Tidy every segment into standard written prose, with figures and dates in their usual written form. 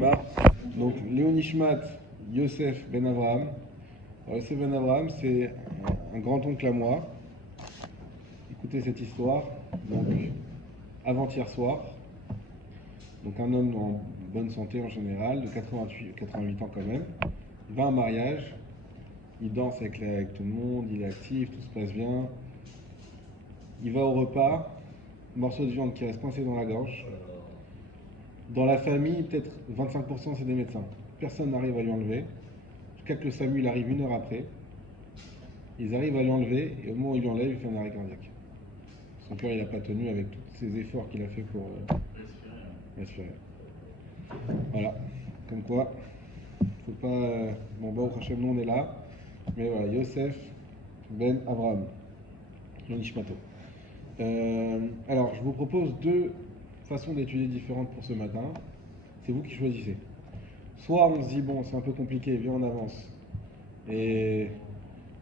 Amar. Donc, Léonishmat Yosef Ben Avraham. Alors, Yosef Ben Avraham, c'est un grand-oncle à moi. Écoutez cette histoire. Donc, avant-hier soir, donc un homme en bonne santé en général, de 88 ans quand même, il va à un mariage, il danse avec tout le monde, il est actif, tout se passe bien. Il va au repas, morceau de viande qui reste coincé dans la gorge. Dans la famille, peut-être 25% c'est des médecins. Personne n'arrive à lui enlever. Jusqu'à que le SAMU il arrive 1 heure après. Ils arrivent à lui enlever et au moment où ils lui enlèvent, il fait un arrêt cardiaque. Son cœur il n'a pas tenu avec tous ces efforts qu'il a fait pour respirer. Voilà. Comme quoi, faut pas. Bon, bah, au Hachem, nous on est là. Mais voilà, Yosef Ben Avraham. Yonishmato. Alors, je vous propose 2 façons d'étudier différentes pour ce matin. C'est vous qui choisissez. Soit on se dit, bon, c'est un peu compliqué, viens, on avance. Et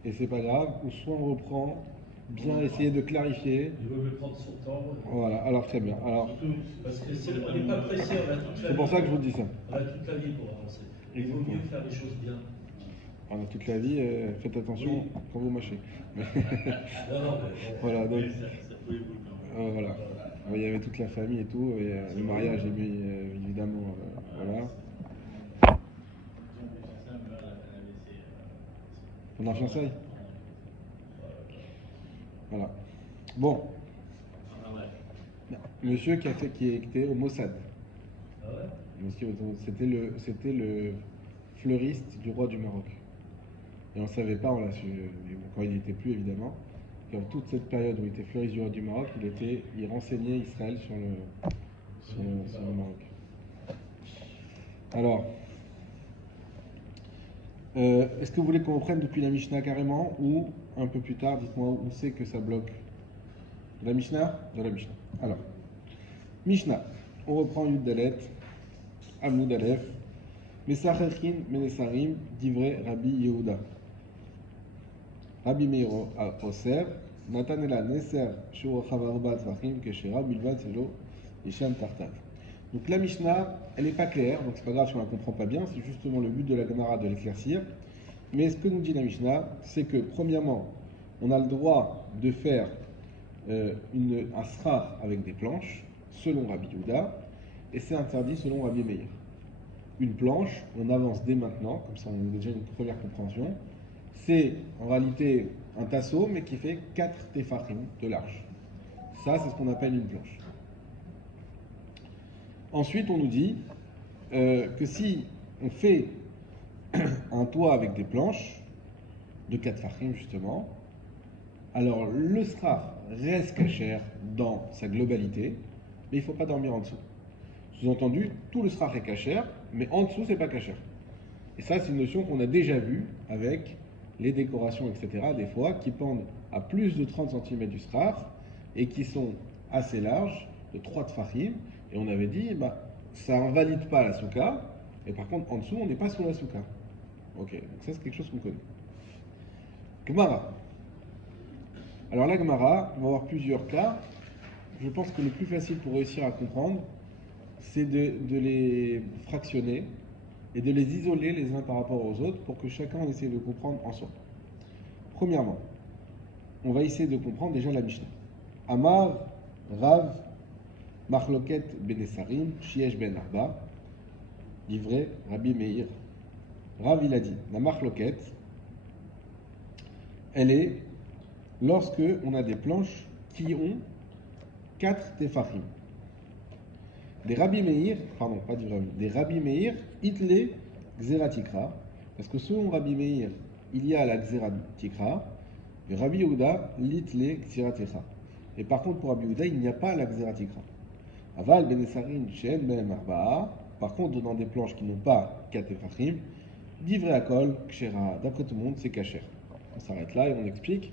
c'est pas grave. Ou soit on reprend, bien essayer de clarifier. Il vaut mieux prendre son temps. Voilà, alors très bien. Alors, surtout parce que on n'est pas pressé, on a toute la vie. C'est pour ça que je vous dis ça. On a toute la vie pour avancer. Il vaut mieux faire les choses bien. On a toute la vie, faites attention quand vous mâchez. Non, mais Voilà, donc, ça pouvait vous voilà. Il y avait toute la famille et tout, et le mariage, évidemment, voilà. Pendant la fiançailles. Voilà. Bon. Monsieur qui était au Mossad. Ah ouais. Monsieur, c'était le fleuriste du roi du Maroc. Et on ne savait pas, on l'a su quand il n'était plus évidemment. Dans toute cette période où il était fleuriste du roi du Maroc, il renseignait Israël sur le Maroc. Alors, est-ce que vous voulez qu'on reprenne depuis la Mishnah carrément ou un peu plus tard, dites-moi où c'est que ça bloque? La Mishnah? De la Mishnah. Alors, Mishnah, on reprend Yud Dalet, Amud Aleph, Mesachachin Menesarim, Divrei Rabbi Yehuda. Rabbi Meir Oser, Natanela Neser, Shur Chavarba Tvachim, Keshera, Bilvad Selo, Isham Tartav. Donc la Mishnah, elle n'est pas claire, donc c'est pas grave si on ne la comprend pas bien, c'est justement le but de la Gemara de l'éclaircir. Mais ce que nous dit la Mishnah, c'est que premièrement, on a le droit de faire un srar avec des planches, selon Rabbi Yehuda, et c'est interdit selon Rabbi Meir. Une planche, on avance dès maintenant, comme ça on a déjà une première compréhension. C'est en réalité un tasseau, mais qui fait 4 tefachim de large. Ça, c'est ce qu'on appelle une planche. Ensuite, on nous dit que si on fait un toit avec des planches de 4 tefachim, justement, alors le srar reste kasher dans sa globalité, mais il ne faut pas dormir en dessous. Sous-entendu, tout le srar est kasher, mais en dessous, c'est pas kasher. Et ça, c'est une notion qu'on a déjà vue avec les décorations, etc., des fois, qui pendent à plus de 30 cm du srar et qui sont assez larges, de 3 tfachim, et on avait dit, ça invalide pas la souka, et par contre, en dessous, on n'est pas sous la souka. Ok, donc ça, c'est quelque chose qu'on connaît. Gemara. Alors la Gemara, on va avoir plusieurs cas. Je pense que le plus facile pour réussir à comprendre, c'est de les fractionner et de les isoler les uns par rapport aux autres pour que chacun essaie de comprendre en soi. Premièrement, on va essayer de comprendre déjà la Mishnah. Amar, Rav, Machloket ben Esarim, Shiesh ben Arba, livré Rabbi Meir. Rav, il a dit, la Machloket, elle est lorsque on a des planches qui ont 4 tefachim. Des Rabbi Meir, pardon, pas du Rabbi, des Rabbi Meir, itle Xeratikra, parce que selon Rabbi Meir, il y a la Xeratikra, et Rabbi Yehuda, l'itle Xeratikra. Et par contre, pour Rabbi Yehuda, il n'y a pas la Xeratikra. Aval ben Esarin Shen ben Arba'a, par contre, dans des planches qui n'ont pas 4 tefachim, divrei akol, kshera, d'après tout le monde, c'est kasher. On s'arrête là et on explique.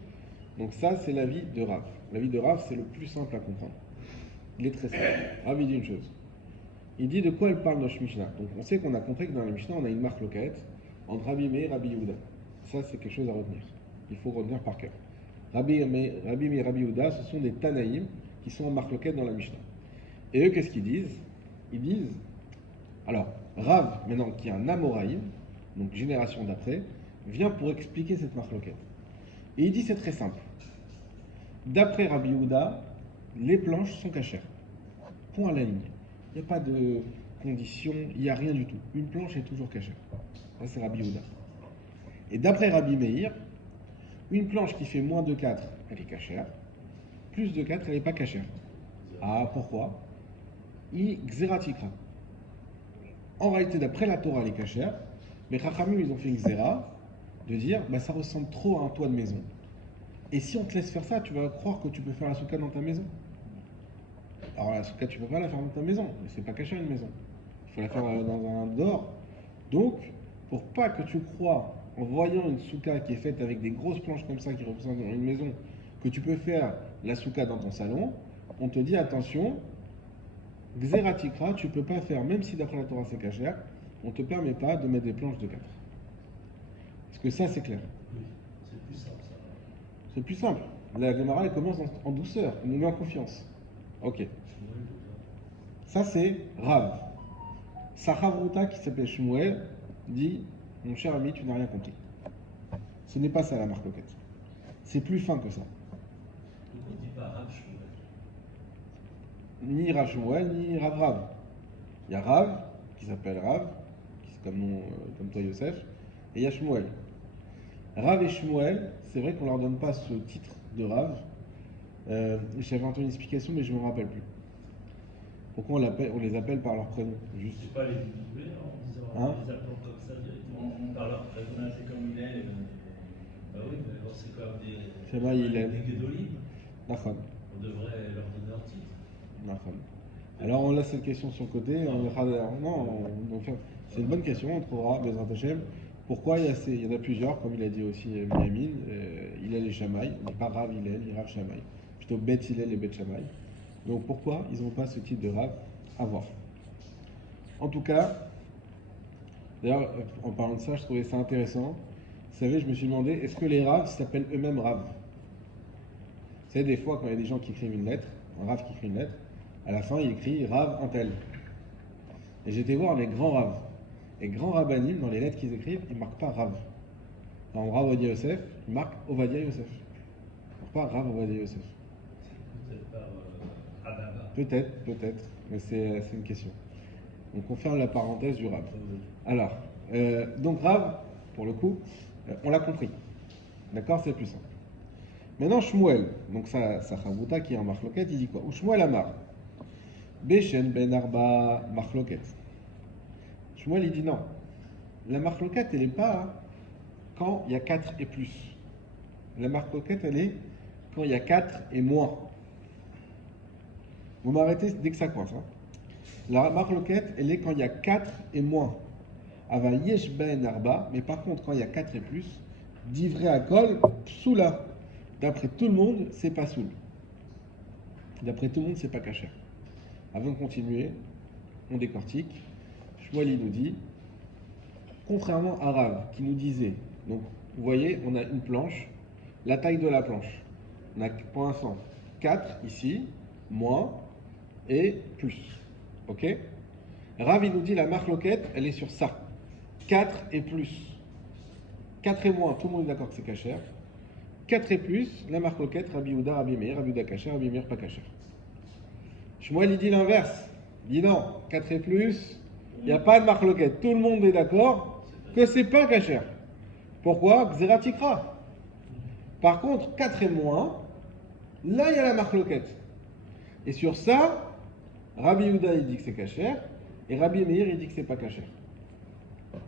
Donc ça, c'est l'avis de Rav. L'avis de Rav, c'est le plus simple à comprendre. Il est très simple. Rav, il dit une chose. Il dit de quoi elle parle notre Mishnah. Donc on sait qu'on a compris que dans la Mishnah, on a une marque loquette entre Rabbi Meir et Rabbi Yehuda. Ça, c'est quelque chose à retenir. Il faut retenir par cœur. Rabbi Meir et Rabbi Yehuda, ce sont des Tanaïm qui sont en marque loquette dans la Mishnah. Et eux, qu'est-ce qu'ils disent? Ils disent Alors, Rav, maintenant, qui est un Amoraïm, donc génération d'après, vient pour expliquer cette marloquette. Et il dit c'est très simple. D'après Rabbi Yehuda, les planches sont cachères. Point à la ligne. Il n'y a pas de condition, il n'y a rien du tout. Une planche est toujours cachère. Ça, c'est Rabbi Yehuda. Et d'après Rabbi Meir, une planche qui fait moins de 4, elle est cachère. Plus de 4, elle n'est pas cachère. Ah, pourquoi? I xeratikra. En réalité, d'après la Torah, elle est cachère. Mais Chachamim, ils ont fait une xéra de dire, bah, ça ressemble trop à un toit de maison. Et si on te laisse faire ça, tu vas croire que tu peux faire la soukha dans ta maison. Alors la soukha, tu peux pas la faire dans ta maison. Mais c'est pas caché une maison. Il faut la faire dans un dehors. Donc, pour pas que tu crois, en voyant une soukha qui est faite avec des grosses planches comme ça, qui représentent une maison, que tu peux faire la soukha dans ton salon, on te dit attention, xératikra, tu peux pas faire, même si d'après la Torah c'est cachère, on te permet pas de mettre des planches de 4. Est-ce que ça c'est clair? Oui, c'est plus simple ça. C'est plus simple. La Gemara elle commence en douceur, elle nous met en confiance. Ok. Shmuel, tout Ça c'est Rav. Sahavruta qui s'appelle Shmuel dit mon cher ami, tu n'as rien compris. Ce n'est pas ça la marloquette. C'est plus fin que ça. ça. Pourquoi on ne dit pas Rav Shmuel? Ni Rav Shmuel, ni Rav Rav. Il y a Rav qui s'appelle Rav, qui c'est comme, comme toi Yosef, et il y a Shmuel. Rav et Shmuel, c'est vrai qu'on ne leur donne pas ce titre de Rav. J'avais entendu une explication, mais je ne me rappelle plus. Pourquoi on les appelle par leur prénom juste. C'est pas les diminuer en disant Hein? les appelant comme ça directement par leur prénom. C'est comme il est. Bah oui, mais alors c'est comme des. Shema Hillel. Des Gedolim. Nachon. On devrait leur donner leur titre. Nachon. Alors on laisse cette question sur le côté. C'est une bonne question. On trouvera Bezrat Hashem. Pourquoi il y en a plusieurs, comme il a dit aussi Binyamin, Hillel et Shammai. Il n'est pas Rav Hillel, il est Rav Shammai. Plutôt Bet Hillel et Bet Shammai. Donc pourquoi ils n'ont pas ce type de Rav à voir? En tout cas, d'ailleurs, en parlant de ça, je trouvais ça intéressant. Vous savez, je me suis demandé, est-ce que les Rav s'appellent eux-mêmes Rav? Vous savez, des fois, quand il y a des gens qui écrivent une lettre, un Rav qui écrit une lettre, à la fin, il écrit Rav un tel. Et j'ai été voir les grands Rav. Les grands Rabbanim, dans les lettres qu'ils écrivent, ils ne marquent pas Rav. Dans Rav Ovadia Yosef, ils marquent Ovadia Yosef. Ils ne marquent pas Rav Ovadia Yosef. Peut-être par Rababa. Peut-être, mais c'est une question. Donc on ferme la parenthèse du Rav. Alors, donc Rav, pour le coup, on l'a compris. D'accord, c'est plus simple. Maintenant Shmuel, donc ça Chavruta qui est en marloquette, il dit quoi? Ou Shmuel Amar, Beshen ben Arba marloquette. Shmuel il dit non. La marloquette elle n'est pas quand il y a 4 et plus. La marloquette elle est quand il y a 4 et moins. Vous m'arrêtez dès que ça coince. Hein. La marloquette, elle est quand il y a 4 et moins. Ava yesh ben arba, mais par contre, quand il y a 4 et plus, divrei akol psoula. D'après tout le monde, c'est pas soul. D'après tout le monde, c'est pas caché. Avant de continuer, on décortique. Shmuel nous dit, contrairement à Rav qui nous disait, donc vous voyez, on a une planche, la taille de la planche. On a pour l'instant 4 ici, moins et plus. Ok? Rav il nous dit la marloquette, elle est sur ça. 4 et plus. 4 et moins, tout le monde est d'accord que c'est cachère. 4 et plus, la marloquette, Rabbi Yehuda, Rabbi Meir, Rabbi Yehuda cachère, Rabbi Meir pas cachère. Shmuel il dit l'inverse. Il dit non, 4 et plus, il n'y a pas de marloquette. Tout le monde est d'accord que c'est pas cachère. Pourquoi? Xeratikra. Par contre, 4 et moins, là il y a la marloquette. Et sur ça, Rabbi Yehuda il dit que c'est cachère, et Rabbi Meir il dit que c'est pas cachère.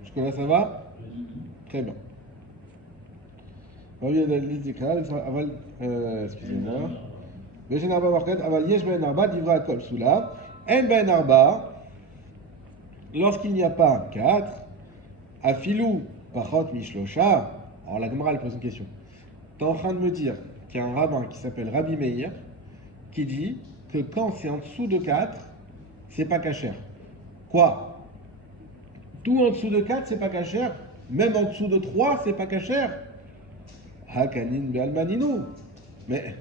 Jusque-là ça va? Très bien. Rabbi Yehuda il dit que excusez-moi. Beshen Arba marloquette, aval yesh ben arba, divrei akol psoula. En ben arba, lorsqu'il n'y a pas 4, afilou pachot mishlosha. Alors la Gemara elle pose une question. Tu es en train de me dire qu'il y a un rabbin qui s'appelle Rabbi Meir qui dit que quand c'est en dessous de 4, c'est pas cachère. Quoi? Tout en dessous de 4, c'est pas cachère? Même en dessous de 3, c'est pas cachère? Hakanin be'almaninu. Mais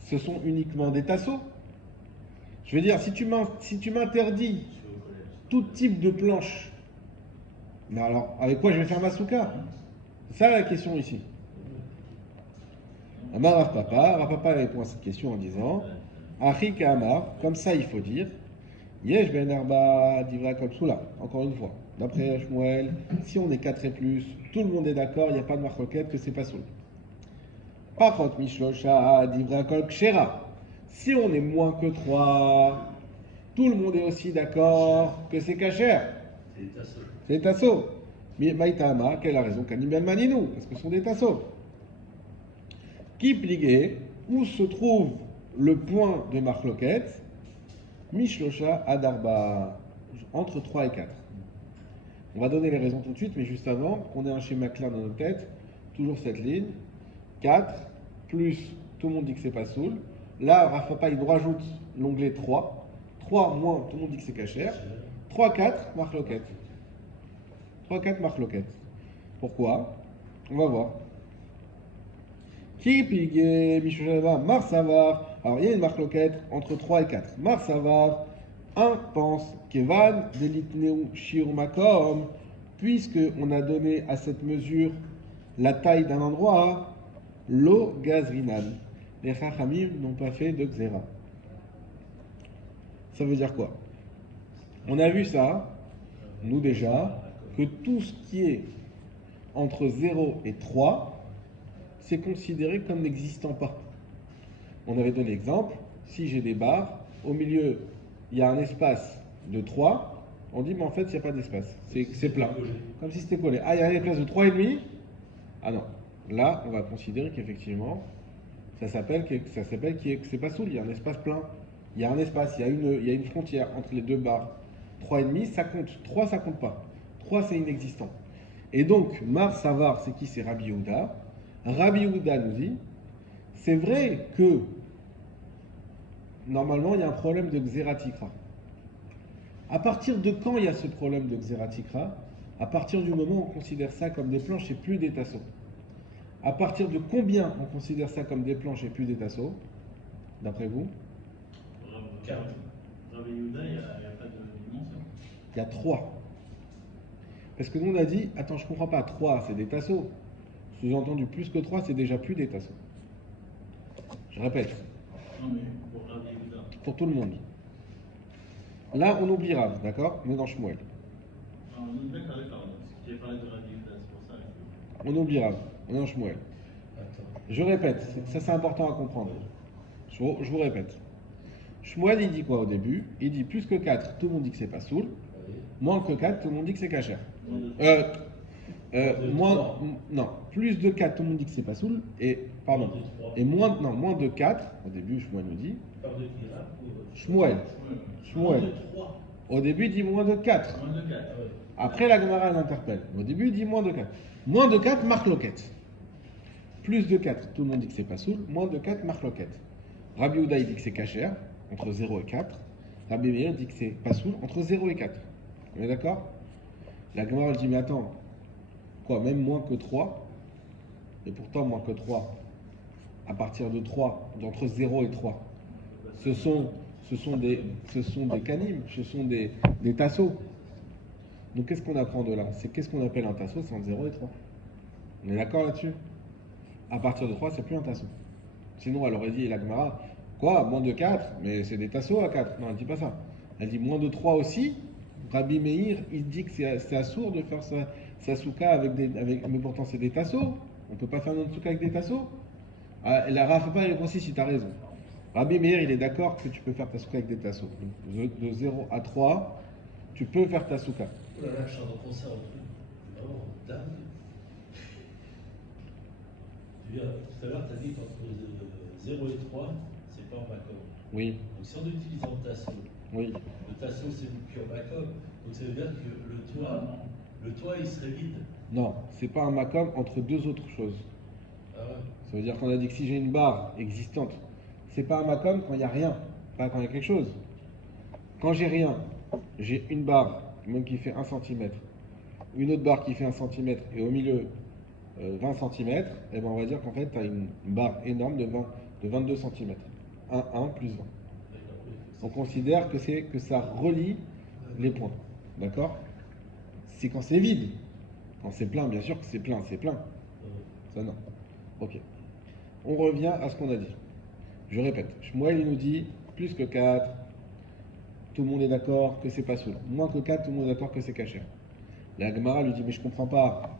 ce sont uniquement des tasseaux. Je veux dire, si tu m'interdis tout type de planche. Mais alors, avec quoi je vais faire ma souka? C'est ça la question ici. Amar Rav Papa, Rav Papa répond à cette question en disant Achi Amar, comme ça il faut dire Yesh ben arba divra kopsula. Encore une fois, d'après Shmuel, si on est 4 et plus, tout le monde est d'accord, il n'y a pas de marloquette que c'est pas soul. Pachot mishlosha divra kol kshera. Si on est moins que 3, tout le monde est aussi d'accord que c'est kasher. C'est des tasseaux. C'est des tasseaux. Mais Maïtama, quelle est la raison? Kanibel Maninou, parce que ce sont des tasseaux. Qui pligué, où se trouve le point de marloquette? Mishlosha Adarba, entre 3 et 4. On va donner les raisons tout de suite, mais juste avant, qu'on ait un schéma clair dans notre tête, toujours cette ligne. 4, plus, tout le monde dit que c'est pas soul. Là, Rav Papa, il nous rajoute l'onglet 3. 3 moins, tout le monde dit que c'est kasher. 3, 4, marloquette. 3, 4, marloquette. Pourquoi? On va voir. Qui pigué, Mishlosha Marsavar. Alors, il y a une marloquette entre 3 et 4. Marsavar, un pense, Kevan, Delitneu Shiur Makom, puisque on a donné à cette mesure la taille d'un endroit, Lo Gazrinan. Les Chachamim n'ont pas fait de Xéra. Ça veut dire quoi? On a vu ça, nous déjà, que tout ce qui est entre 0 et 3, c'est considéré comme n'existant pas. On avait donné l'exemple, si j'ai des barres, au milieu, il y a un espace de 3, on dit, mais en fait, il n'y a pas d'espace, c'est plat. Comme si c'était collé. Ah, il y a une place de 3,5? Ah non. Là, on va considérer qu'effectivement, ça s'appelle que c'est pas soul, il y a un espace plein. Il y a un espace, il y a une frontière entre les deux barres. 3,5, ça compte. 3, ça compte pas. 3, c'est inexistant. Et donc, Mar Savar, c'est qui? C'est Rabbi Yehuda. Rabbi Yehuda nous dit, c'est vrai que normalement, il y a un problème de Xeratikra. À partir de quand il y a ce problème de Xeratikra? À partir du moment où on considère ça comme des planches et plus des tasseaux. À partir de combien on considère ça comme des planches et plus des tasseaux? D'après vous? Rabbi Yehuda, il n'y a pas de dimension. Il y a 3. Parce que nous on a dit, attends, je comprends pas, 3 c'est des tasseaux. Sous-entendu, plus que 3 c'est déjà plus des tasseaux. Je répète. Non, mais pour Rabbi Yehuda. Pour tout le monde. Là, on oublie Rav, d'accord? On est dans Shmuel. On est d'accord, d'accord. J'ai parlé de Rabbi Yehuda, c'est pour ça. On oublie Rav, on est dans Shmuel. Attends. Je répète, ça c'est important à comprendre. Je vous répète. Shmuel, il dit quoi au début? Il dit plus que 4, tout le monde dit que c'est pas soul. Oui. Moins que 4, tout le monde dit que c'est kasher. Non, plus de 4, tout le monde dit que c'est pas soul. Et, pardon. Et moins de 4, au début, Shmuel nous dit. Par de Kira ou Shmuel. Moins de 3. Au début, il dit moins de 4. Moins de 4. Ouais. Après, la Gemara l'interpelle. Au début, il dit moins de 4. Moins de 4, marque loquette. Plus de 4, tout le monde dit que c'est pas soul. Moins de 4, marque loquette. Rabbi Yehuda, il dit que c'est kasher, entre 0 et 4. Rabbi Meir dit que c'est pas soul, entre 0 et 4. On est d'accord? La Gemara dit, mais attends, quoi, même moins que 3? Et pourtant, moins que 3. À partir de 3, entre 0 et 3. Ce sont des canimes, ce sont des tasseaux. Donc qu'est-ce qu'on apprend de là? C'est qu'est-ce qu'on appelle un tasso? C'est entre 0 et 3. On est d'accord là-dessus? À partir de 3, c'est plus un tasso. Sinon, elle aurait dit, la Gemara, quoi, moins de 4? Mais c'est des tassos à 4. Non, elle dit pas ça. Elle dit moins de 3 aussi. Rabbi Meir, il dit que c'est assourd de faire sa souka avec mais pourtant c'est des tassos. On peut pas faire notre souka avec des tassos. Ah, la Rav Papa, il répond si tu as raison. Rabbi Meir, il est d'accord que tu peux faire ta souka avec des tassos. De 0 à 3, tu peux faire ta souka. Oh là là, je suis en concert au truc. Vraiment dingue. Tu vois, tout à l'heure, tu as dit qu'entre 0 et 3, c'est pas en Macom. Oui, Donc si on utilise un tasso, oui. le tasso c'est du pur Macom. Donc ça veut dire que le toit il serait vide. Non, c'est pas un makom entre deux autres choses. Ah ouais. Ça veut dire qu'on a dit que si j'ai une barre existante, c'est pas un makom quand il n'y a rien, pas quand il y a quelque chose. Quand j'ai rien, j'ai une barre, même qui fait 1 cm, une autre barre qui fait 1 cm, et au milieu 20 cm, et ben on va dire qu'en fait tu as une barre énorme de 22 cm. 1 plus 20. D'accord, oui. On considère que ça relie les points. D'accord? C'est quand c'est vide. Quand c'est plein, bien sûr que c'est plein, c'est plein. Ça, non. Ok. On revient à ce qu'on a dit. Je répète. Shmuel, il nous dit plus que 4. Tout le monde est d'accord que c'est pas soul. Moins que 4, tout le monde est d'accord que c'est caché. La Gemara lui dit, mais je comprends pas.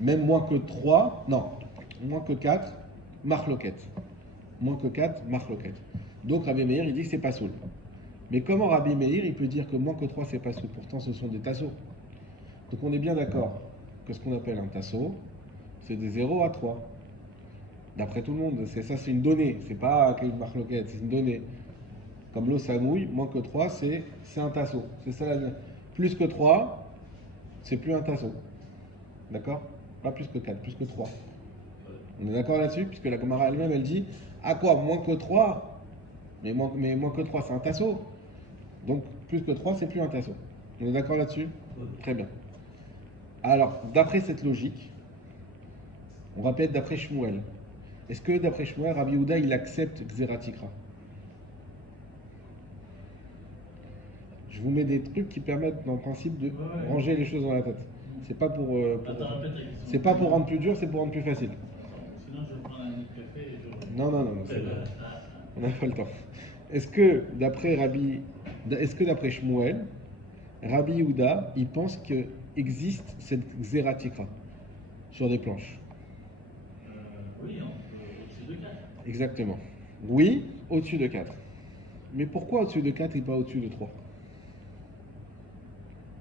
Même moins que 3, non. Moins que 4, marloquette. Moins que 4, marloquette. Donc Rabbi Meir, il dit que c'est pas soul. Mais comment Rabbi Meir, il peut dire que moins que 3, c'est pas soul? Pourtant, ce sont des tasseaux. Donc on est bien d'accord que ce qu'on appelle un tasso, c'est de 0 à 3. D'après tout le monde, c'est ça, c'est une donnée. C'est pas une marloquette, c'est une donnée. Comme l'eau ça mouille, moins que 3, c'est un tasso. C'est ça la. Plus que 3, c'est plus un tasso. D'accord? Pas plus que 4, plus que 3. On est d'accord là-dessus? Puisque la Gemara elle-même, elle dit à quoi? Moins que 3? Mais moins que 3, c'est un tasso. Donc plus que 3, c'est plus un tasso. On est d'accord là-dessus? Très bien. Alors, d'après cette logique, on répète d'après Shmuel. Est-ce que d'après Shmuel, Rabbi Yehuda, il accepte Xeratikra? Je vous mets des trucs qui permettent, dans le principe, de ranger les choses dans la tête. C'est pas pour, c'est pas pour rendre plus dur, c'est pour rendre plus facile. Sinon, je vais prendre un autre café et je. Non, c'est bon. On n'a pas le temps. Est-ce que d'après Shmuel, Rabbi Yehuda, il pense que existe cette Xeratikra sur des planches? Oui, au-dessus de 4. Exactement. Oui, au-dessus de 4. Mais pourquoi au-dessus de 4 et pas au-dessus de 3?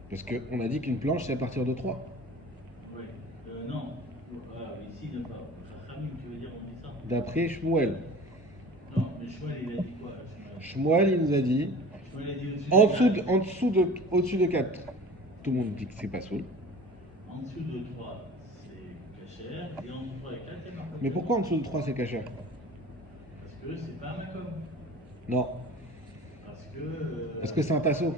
Parce qu'on a dit qu'une planche, c'est à partir de 3. Oui. Non. Ici, de pas. Khamim, tu veux dire, on dit ça? D'après Shmuel. Non, mais Shmuel, il a dit quoi? Shmuel, il nous a dit, Shmuel a dit au-dessus de 4, tout le monde dit que c'est pas soul. En dessous de 3, c'est cachère. Et entre 3 et 4, c'est marqué. Mais pourquoi en dessous de 3, c'est caché? Parce que c'est pas un macom. Non. Parce que c'est un tasso.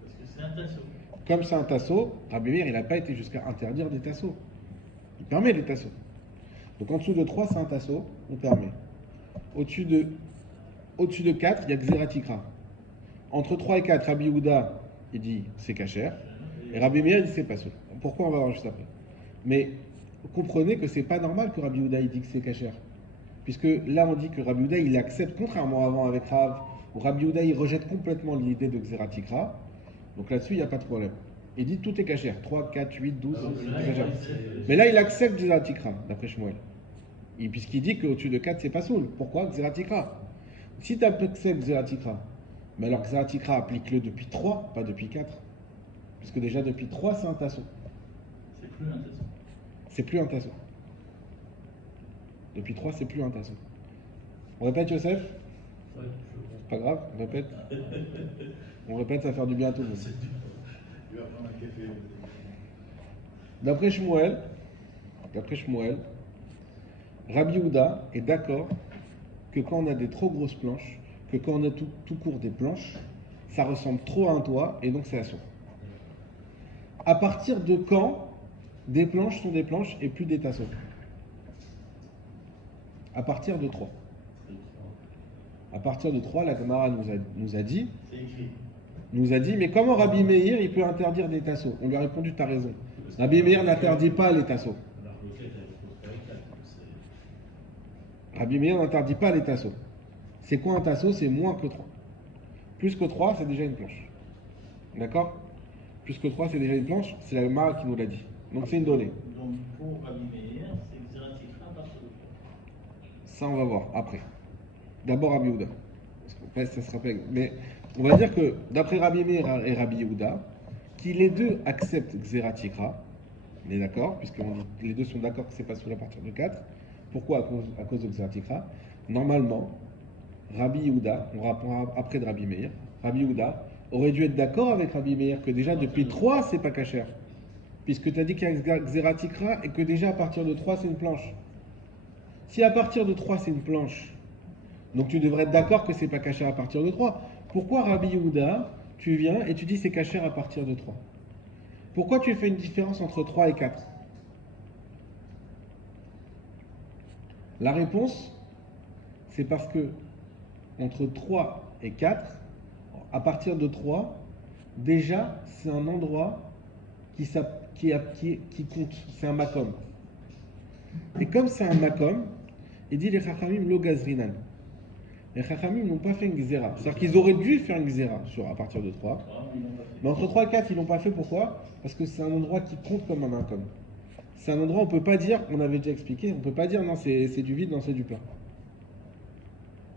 Parce que c'est un tasso. Comme c'est un tasso, Rabbi Meir, il n'a pas été jusqu'à interdire des tassos. Il permet des tassos. Donc en dessous de 3, c'est un tasso, on permet. Au-dessus de 4, il y a Xeratikra. Entre 3 et 4, Rabbi Yehuda, il dit c'est cachère. Et Rabbi Meir, il dit c'est pas soul. Pourquoi? On va voir juste après. Mais comprenez que c'est pas normal que Rabbi Yehuda, il dit que c'est cachère. Puisque là, on dit que Rabbi Yehuda, il accepte, contrairement avant avec Rav, où Rabbi Yehuda, il rejette complètement l'idée de Xeratikra. Donc là-dessus, il n'y a pas de problème. Il dit tout est cachère. 3, 4, 8, 12, c'est cachère. Mais là, il accepte Xeratikra, d'après Shmuel. Puisqu'il dit qu'au-dessus de 4, c'est pas soul. Pourquoi? Xeratikra. Si tu acceptes Xeratikra, mais alors Xeratikra, applique-le depuis 3, pas depuis 4. Puisque déjà depuis 3, c'est un tasso. C'est plus un tasso. C'est plus un tasso. Depuis 3, c'est plus un tasso. On répète, Yosef? Ouais, Pas grave, on répète. On répète, ça va faire du bien à tout le monde. Tu vas prendre un café. D'après Shmuel, Rabbi Yehuda est d'accord que quand on a des trop grosses planches, que quand on a tout court des planches, ça ressemble trop à un toit et donc c'est assaut. À partir de quand des planches sont des planches et plus des tasseaux? À partir de 3. À partir de 3, la Gemara nous a dit, C'est écrit. mais comment Rabbi Meir il peut interdire des tasseaux? On lui a répondu, tu as raison. Rabbi Meir n'interdit pas les tasseaux. La requête, elle est pour faire 4. Rabbi Meir n'interdit pas les tasseaux. C'est quoi un tasso? C'est moins que 3. Plus que 3, c'est déjà une planche. D'accord? Plus que 3, c'est déjà une planche. C'est la Gemara qui nous l'a dit. Donc c'est une donnée. Donc pour Rabbi Meir, c'est Xeratikra à partir de 3. Ça, on va voir après. D'abord Rabbi Yehuda. Parce qu'après, ça se rappelle. Mais on va dire que d'après Rabbi Meir et Rabbi Yehuda, qui les deux acceptent Xeratikra, on est d'accord, puisque les deux sont d'accord que c'est pas sous à partir de 4. Pourquoi? À cause de Xeratikra. Normalement, Rabbi Yehuda, on rapprend après de Rabbi Meir, Rabbi Yehuda aurait dû être d'accord avec Rabbi Meir que déjà depuis 3, c'est pas cachère. Puisque tu as dit qu'il y a Xeratikra et que déjà à partir de 3, c'est une planche. Si à partir de 3, c'est une planche, donc tu devrais être d'accord que c'est pas cachère à partir de 3. Pourquoi Rabbi Yehuda, tu viens et tu dis c'est cachère à partir de 3? Pourquoi tu fais une différence entre 3 et 4? La réponse, c'est parce que entre 3 et 4, à partir de 3, déjà, c'est un endroit qui compte. C'est un makom. Et comme c'est un makom, il dit les chachamim lo gazrinan. Les chachamim n'ont pas fait une gzera. C'est-à-dire qu'ils auraient dû faire une gzera à partir de 3. Mais entre 3 et 4, ils l'ont pas fait. Pourquoi? Parce que c'est un endroit qui compte comme un makom. C'est un endroit où on peut pas dire, on avait déjà expliqué, on peut pas dire non c'est du vide, non c'est du plein.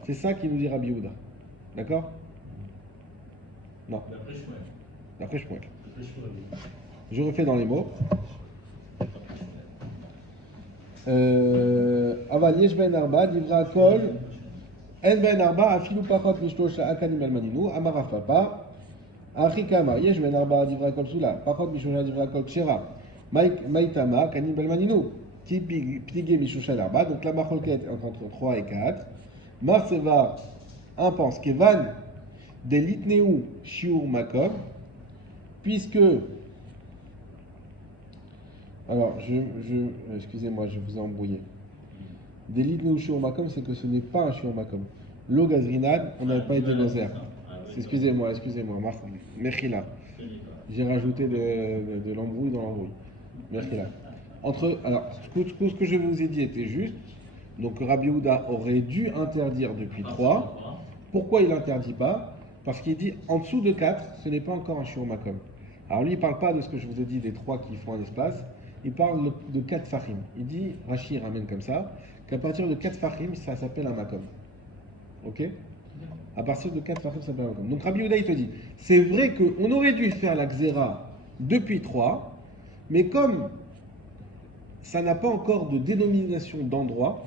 C'est ça qui nous dit Rabbi Yehuda. D'accord? Non. D'après Shmuel. D'après Shmuel. D'après Shmuel, oui. Je refais dans les mots. Aval yesh ben arba divra kol en ben arba afilu pachot mishlosha akanim al maninu amar Rav Papa achi kama yesh ben arba divra kol sula pachot mishlosha divra kol kshera maitama kanim bel maninu ti pligé mishlosha l'arba. Donc la macholket entre 3 et 4. Marseva un pense kevan de litneu shiur makom, puisque alors excusez-moi, je vous ai embrouillé. Des litneu shiur makom, c'est que ce n'est pas un shiur makom. Lo gazrinad, on n'avait pas été gozer. Excusez-moi, Mechila. J'ai rajouté de l'embrouille dans l'embrouille. Mechila. Alors, ce que je vous ai dit était juste. Donc Rabbi Yehuda aurait dû interdire depuis 3. Pourquoi il n'interdit pas? Parce qu'il dit en dessous de 4, ce n'est pas encore un shiur makom. Alors lui, il ne parle pas de ce que je vous ai dit des 3 qui font un espace. Il parle de 4 fahim. Il dit, Rashi ramène comme ça, qu'à partir de 4 fahim, ça s'appelle un makom. Ok? À partir de 4 fahim, ça s'appelle un makom. Donc Rabbi Yehuda, il te dit, c'est vrai qu'on aurait dû faire la xéra depuis 3, mais comme ça n'a pas encore de dénomination d'endroit,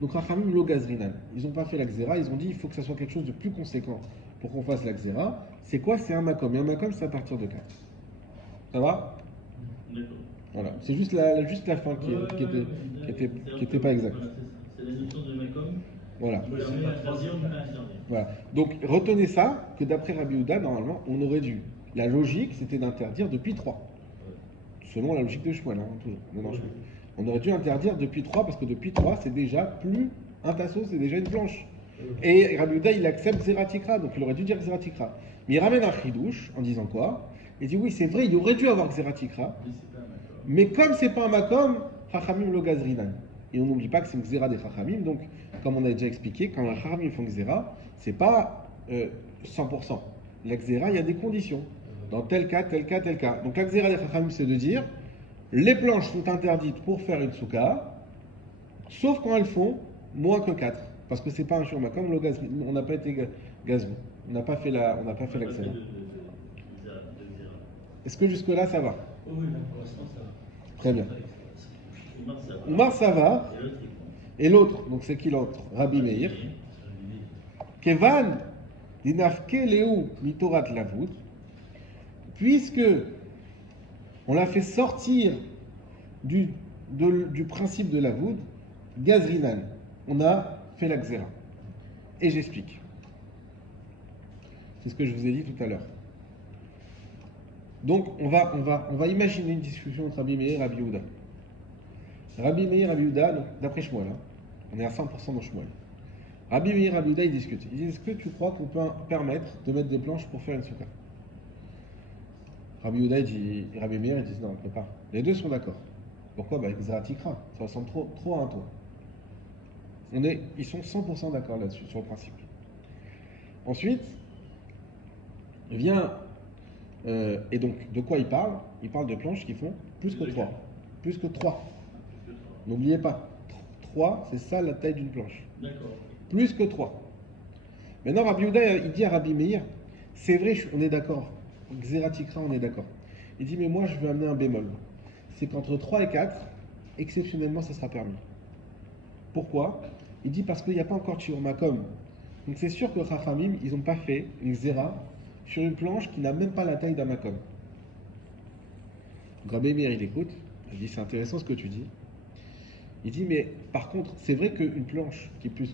donc Rachamim lo gazrinan. Ils n'ont pas fait la xéra, ils ont dit il faut que ça soit quelque chose de plus conséquent pour qu'on fasse la xéra. C'est quoi? C'est un makom. Et un makom, c'est à partir de 4. Ça va? D'accord. Voilà. C'est juste la fin qui était pas exacte. C'est la notion de makom. Voilà. Oui, On c'est est pas interdit, on peut interdire. Voilà. Donc retenez ça, que d'après Rabbi Yehuda, normalement, on aurait dû. La logique, c'était d'interdire depuis 3. Selon la logique de Shmuel. Shmuel. On aurait dû interdire depuis 3, parce que depuis 3, c'est déjà plus un tasseau, c'est déjà une planche. Et Rabbi Yehuda, il accepte Zeratikra, donc il aurait dû dire Zeratikra. Mais il ramène un chidouche en disant quoi? Il dit oui, c'est vrai, il aurait dû avoir Zeratikra, mais comme c'est pas un makom, Chachamim lo gazrinan. Et on n'oublie pas que c'est une xéra des Chachamim, donc comme on a déjà expliqué, quand les Chachamim font xéra, c'est pas 100%. La xéra, il y a des conditions. Dans tel cas, tel cas, tel cas. Donc la xéra des Chachamim, c'est de dire les planches sont interdites pour faire une souka, sauf quand elles font moins que 4. Parce que c'est pas un shiur makom, on n'a pas été gazou. On n'a pas fait la xéra. Est-ce que jusque-là, ça va? Oui, là, pour l'instant, ça va. Très bien. Oumar, ça va. Oumar, ça va. Et l'autre, il prend. Et l'autre, donc c'est qui l'autre? Rabbi Meir. Kevan, dinafke leu mitorat lavud, puisque on l'a fait sortir du principe de lavud, gazrinan, on a fait la xéra. Et j'explique. C'est ce que je vous ai dit tout à l'heure. Donc on va imaginer une discussion entre Rabbi Meir et Rabbi Yehuda. Rabbi Meir et Rabbi Yehuda, donc, d'après Shmuel, on est à 100% dans Shmuel. Rabbi Meir et Rabbi Yehuda, ils discutent. Ils disent, est-ce que tu crois qu'on peut permettre de mettre des planches pour faire une souka? Rabbi Yehuda et Rabbi Meir, ils disent non, on ne peut pas. Les deux sont d'accord. Pourquoi? Avec Zeratikra, ça ressemble trop à un toit. Ils sont 100% d'accord là-dessus, sur le principe. Ensuite, vient, et donc de quoi il parle? Il parle de planches qui font plus que 3. Plus que 3. N'oubliez pas, 3, c'est ça la taille d'une planche. D'accord. Plus que 3. Maintenant, Rabbi Yehuda, il dit à Rabbi Meir, c'est vrai, on est d'accord. Xératikra, on est d'accord. Il dit, mais moi, je veux amener un bémol. C'est qu'entre 3 et 4, exceptionnellement, ça sera permis. Pourquoi? Il dit parce qu'il n'y a pas encore de shiur makom. Donc c'est sûr que Chachamim, ils n'ont pas fait une xéra sur une planche qui n'a même pas la taille d'un makom. Rabbi Meir, il écoute. Il dit, c'est intéressant ce que tu dis. Il dit, mais par contre, c'est vrai qu'une planche qui est plus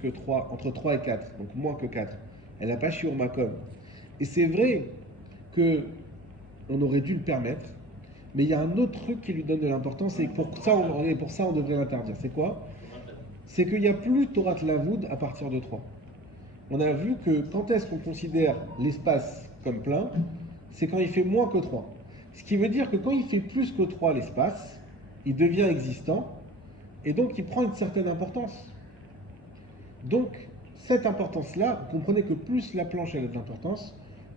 que 3, entre 3 et 4, donc moins que 4, elle n'a pas shiur makom. Et c'est vrai qu'on aurait dû le permettre, mais il y a un autre truc qui lui donne de l'importance, et pour ça, on devrait l'interdire. C'est quoi? C'est qu'il n'y a plus Torat Lavoud à partir de 3. On a vu que quand est-ce qu'on considère l'espace comme plein? c'est quand il fait moins que 3. Ce qui veut dire que quand il fait plus que 3 l'espace, il devient existant, et donc il prend une certaine importance. Donc, cette importance-là, vous comprenez que plus la planche elle a d'importance,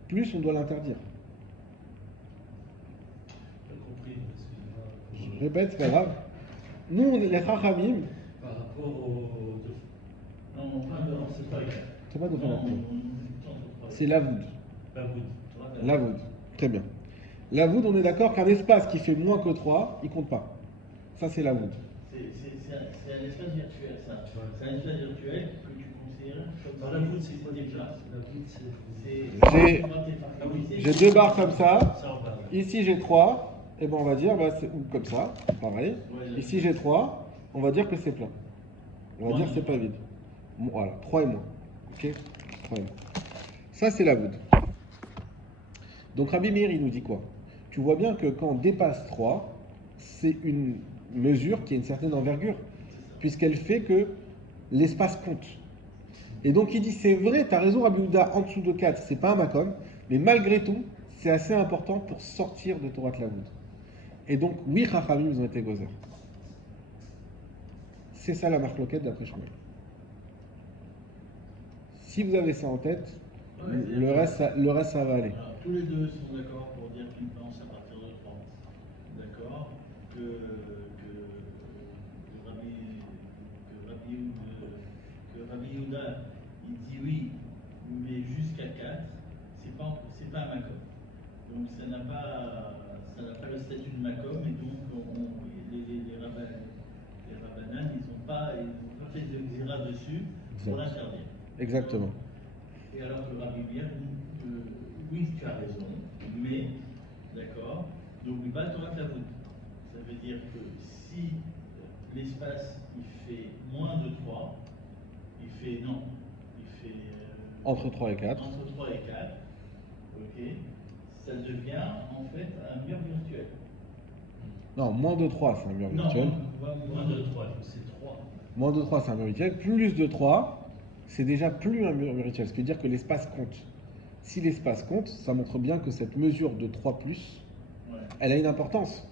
plus on doit l'interdire. J'ai compris, excusez-moi. Je répète, c'est pas grave. Nous, les Chachamim, Par rapport au. Non, non, c'est pas grave. c'est pas de Non, faire on c'est l'avoud. La voûte. L'avoud, très bien. L'avoud, on est d'accord qu'un espace qui fait moins que 3, il compte pas. Ça, c'est l'avoud. C'est un espace virtuel, ça. C'est un espace virtuel que tu considères comme Dans la voûte, c'est quoi des déjà places. La voûte, J'ai- C'est. J'ai deux barres comme ça. Ça en parle. Ici, j'ai 3. Et ben on va dire, bah, ou comme ça, pareil. Ouais, Ici, j'ai 3. On va dire que c'est plein. On va dire que c'est pas vide. Voilà, 3 et moins. Ok, 3 et moins. Ça, c'est l'avoud. Donc Rabbi Meir, il nous dit quoi? Tu vois bien que quand on dépasse 3, c'est une mesure qui a une certaine envergure, puisqu'elle fait que l'espace compte. Et donc il dit, c'est vrai, tu as raison Rabbi Yehuda, en dessous de 4, c'est pas un makom, mais malgré tout, c'est assez important pour sortir de Torah Lavoud. Et donc, oui, Chachamim, ils ont été gozer. C'est ça la marque loquette d'après Shmuel. Si vous avez ça en tête, Ouais, le reste, ça va aller. Alors, tous les deux sont d'accord pour dire qu'une planche à partir de 3. D'accord que Rabbi Yehuda, il dit oui, mais jusqu'à 4, c'est pas un makom. Donc ça n'a pas le statut de makom, et donc les rabbananes, ils n'ont pas fait de xéra dessus pour Exact. l'interdire. Exactement. Et alors que Rabbi Meir, oui, tu as raison, mais, d'accord, n'oublie pas le Torah de la voûte. Ça veut dire que si l'espace, il fait moins de 3, il fait, Entre 3 et 4. entre 3 et 4, ok, ça devient en fait un mur virtuel. Non, moins de 3, c'est un mur Non, virtuel. Moins de 3, c'est 3. Moins de 3, c'est un mur virtuel. Plus de 3, c'est déjà plus un mur virtuel. Ce qui veut dire que l'espace compte. Si l'espace compte, ça montre bien que cette mesure de 3+, Ouais. elle a une importance.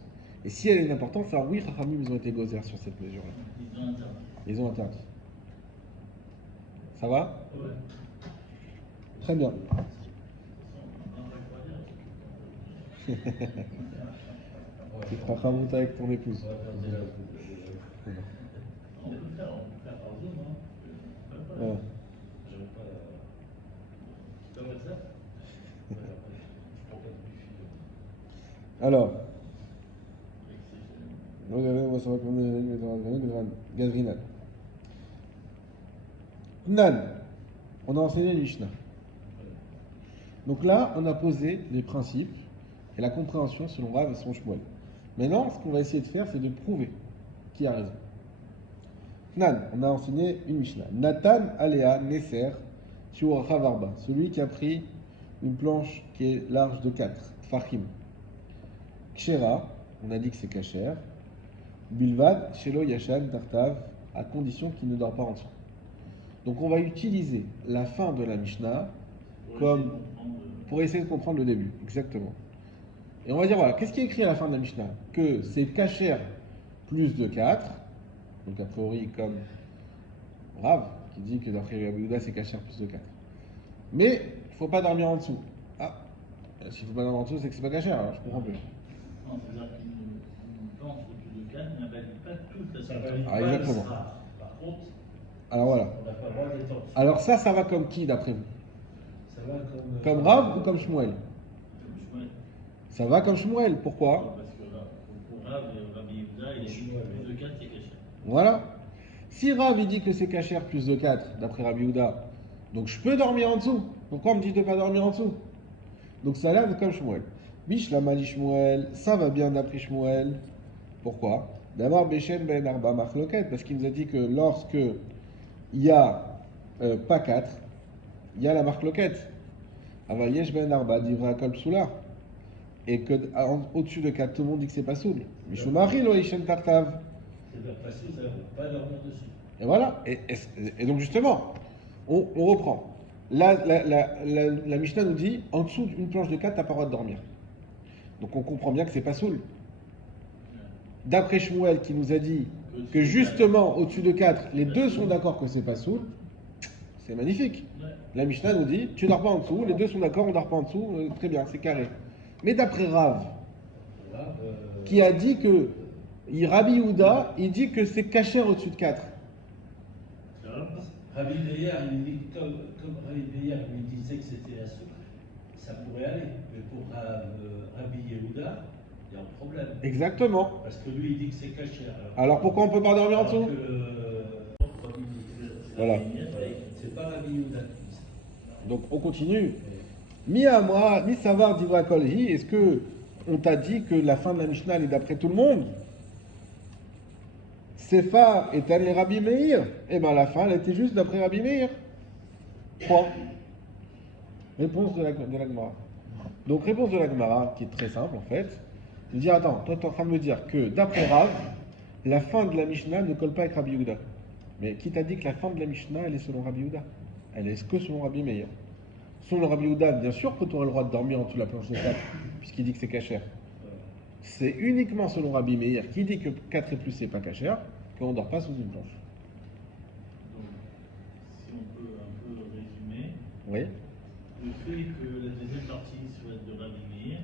Et si elle a une importance, alors oui, Chachamim, ils ont été gozer sur cette mesure-là. Ils ont interdit. Ils ont interdit. Ça va? Ouais. Très bien. Tu feras Hamouta avec ton épouse. On va regarder la voûte. On peut faire par Zoom, hein. Ouais. J'aurais pas. Comme ça. Je prends pas de fil. Alors, regardez, ça va comme Gazrinal. Nan, on a enseigné le Mishnah. Donc là, on a posé les principes et la compréhension selon Rav et son Shmuel. Maintenant, ce qu'on va essayer de faire, c'est de prouver qui a raison. Nan, on a enseigné une Mishnah. Nathan Alea Neser Shiurachav Arba, celui qui a pris une planche qui est large de 4, Tfachim. Kshera, on a dit que c'est kasher. Bilvad, Shelo Yashan Tartav, à condition qu'il ne dort pas en dessous. Donc on va utiliser la fin de la Mishnah comme pour essayer de comprendre le début, exactement. Et on va dire, voilà, qu'est-ce qui est écrit à la fin de la Mishnah? Que c'est kasher plus de 4, donc a priori comme Rav, qui dit que d'après Rabbi Yehuda, c'est kasher plus de 4. Mais il ne faut pas dormir en dessous. Ah, s'il ne faut pas dormir en dessous, c'est que c'est pas kasher, alors je comprends plus. Non, c'est-à-dire qu'une planche au-dessus de 4 n'invalide pas toute la Ça surface. valide Ah, pas exactement. le sera. Par contre, Alors voilà. on n'a pas le droit d'être en dessous. Alors ça va comme qui d'après vous? Ça va comme. Comme Rav ou comme Shmuel? Comme Shmuel. Ça va comme Shmuel, pourquoi? Parce que là, pour Rav, Rabbi Yehuda, il a dit que plus de 4, c'est caché. Voilà. Si Rav il dit que c'est kasher plus de 4, d'après Rabbi Yehuda, donc je peux dormir en dessous. Pourquoi on me dit de ne pas dormir en dessous? Donc ça a l'air de comme Shmuel. Bish Mali Shmuel, ça va bien d'après Shmuel. Pourquoi? D'abord Beshen Ben Arba Machloket, parce qu'il nous a dit que lorsque il y a pas 4, il y a la Machloket. Aval Yesh Ben Arba d'Ivra Kol Psula. Et que au-dessus de 4, tout le monde dit que c'est pas soul. Mishumari lo Ishen Tartav. C'est-à-dire passer, ça ne veut pas dormir dessus. Et voilà. Et donc justement, on reprend. Là, la Mishnah nous dit, en dessous d'une planche de 4, tu n'as pas le droit de dormir. Donc on comprend bien que c'est pas soul. D'après Shmuel qui nous a dit que justement au-dessus de 4, les deux sont d'accord que c'est pas soul, c'est magnifique. La Mishnah nous dit, tu dors pas en dessous, les deux sont d'accord, on dort pas en dessous, très bien, c'est carré. Mais d'après Rav, qui a dit que Rabbi Yehuda, il dit que c'est cachère au-dessus de 4. Rabbi Meir, comme Rabbi Meir lui disait que c'était la soupe, ça pourrait aller. Mais pour Rabbi Yehuda, il y a un problème. Exactement. Parce que lui, il dit que c'est cachère. Alors pourquoi on peut pas dormir en dessous? Voilà. C'est pas Rabbi Yehuda qui dit ça. Donc on continue. Mi Amra, mi Savar Divra Kolhi, est-ce que on t'a dit que la fin de la Mishnah est d'après tout le monde? Sefa est-elle les Rabbi Meir? Eh bien la fin elle était juste d'après Rabbi Meir. Point. Réponse de la Gemara. Donc réponse de la Gemara qui est très simple en fait. De dire attends, toi tu es en train de me dire que d'après Rav, la fin de la Mishnah ne colle pas avec Rabbi Yehuda. Mais qui t'a dit que la fin de la Mishnah elle est selon Rabbi Yehuda? Elle est que selon Rabbi Meir. Selon Rabbi Yehuda, bien sûr que tu auras le droit de dormir en dessous de la planche de 4, puisqu'il dit que c'est cachère. C'est uniquement selon Rabbi Meir qui dit que 4 et plus c'est pas cachère, qu'on ne dort pas sous une planche. Donc, si on peut un peu résumer, Oui. le fait que la deuxième partie soit de Rabbi Meir,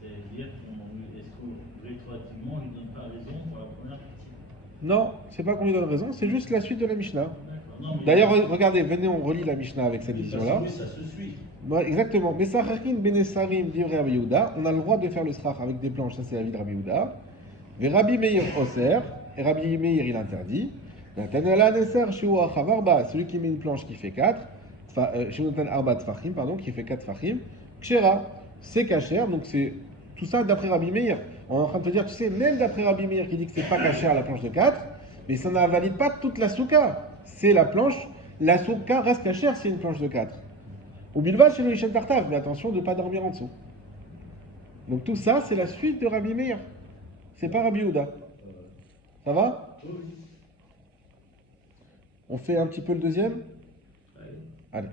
c'est-à-dire est-ce que rétroactivement on ne lui donne pas raison pour la première partie? Non, c'est pas qu'on lui donne raison, c'est juste la suite de la Mishnah. Non, mais D'ailleurs, regardez, venez, on relit la Mishnah avec cette vision-là. Oui, ça se suit. Ouais, exactement. Mais Sachakin Benesarim dit Rabbi Yehuda, on a le droit de faire le srach avec des planches, ça c'est la vie de Rabbi Yehuda. Mais Rabbi Meir Oser, et Rabbi Meir il interdit. Natanala Neser Shiu Achavarba, celui qui met une planche qui fait 4, Shimonatan Arba Tfachim, pardon, qui fait 4 Fachim, Kshera, c'est cachère, donc c'est tout ça d'après Rabbi Meir. On est en train de te dire, tu sais, même d'après Rabbi Meir qui dit que c'est pas cachère la planche de 4, mais ça n'invalide pas toute la souka. C'est la planche, la souka reste cachère, c'est une planche de 4. Au bilva chez le Ishen Tartav, mais attention de ne pas dormir en dessous. Donc tout ça, c'est la suite de Rabbi Meir. C'est pas Rabbi Yehuda. Ça va? On fait un petit peu le deuxième? Allez.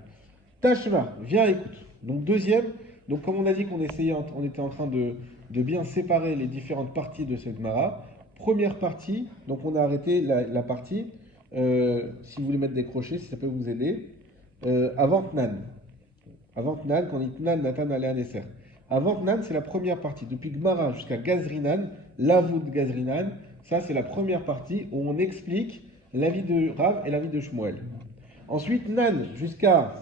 Tashma, viens écoute. Donc deuxième, donc comme on a dit qu'on essayait, on était en train de bien séparer les différentes parties de cette Mara. Première partie, donc on a arrêté la partie, si vous voulez mettre des crochets, si ça peut vous aider, avant Tnan. Avant Tnan, quand on dit Tnan, Natan, Alea, Neser. Avant Tnan, c'est la première partie. Depuis Gmara jusqu'à Gazrinan, l'avoud Gazrinan, ça c'est la première partie où on explique l'avis de Rav et l'avis de Shmuel. Ensuite, Nan jusqu'à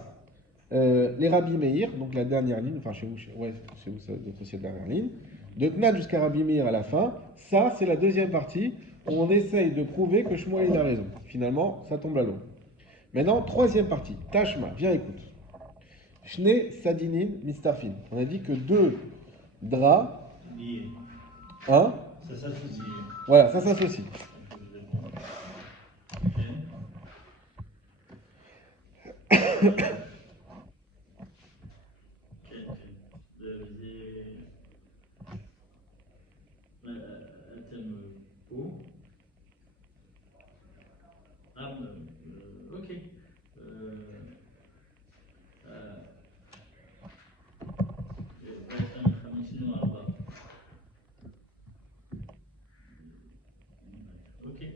les Rabbi Meir, donc la dernière ligne, enfin chez vous, c'est aussi la dernière ligne. De Nan jusqu'à Rabbi Meir à la fin, ça c'est la deuxième partie où on essaye de prouver que Shmuel il a raison. Finalement, ça tombe à l'eau. Maintenant, troisième partie, Tashma, viens écoute. Shne Sadinin Mistafin. On a dit que 2 draps, lié. 1, Ça s'associe. voilà, ça s'associe. Ok. Ok.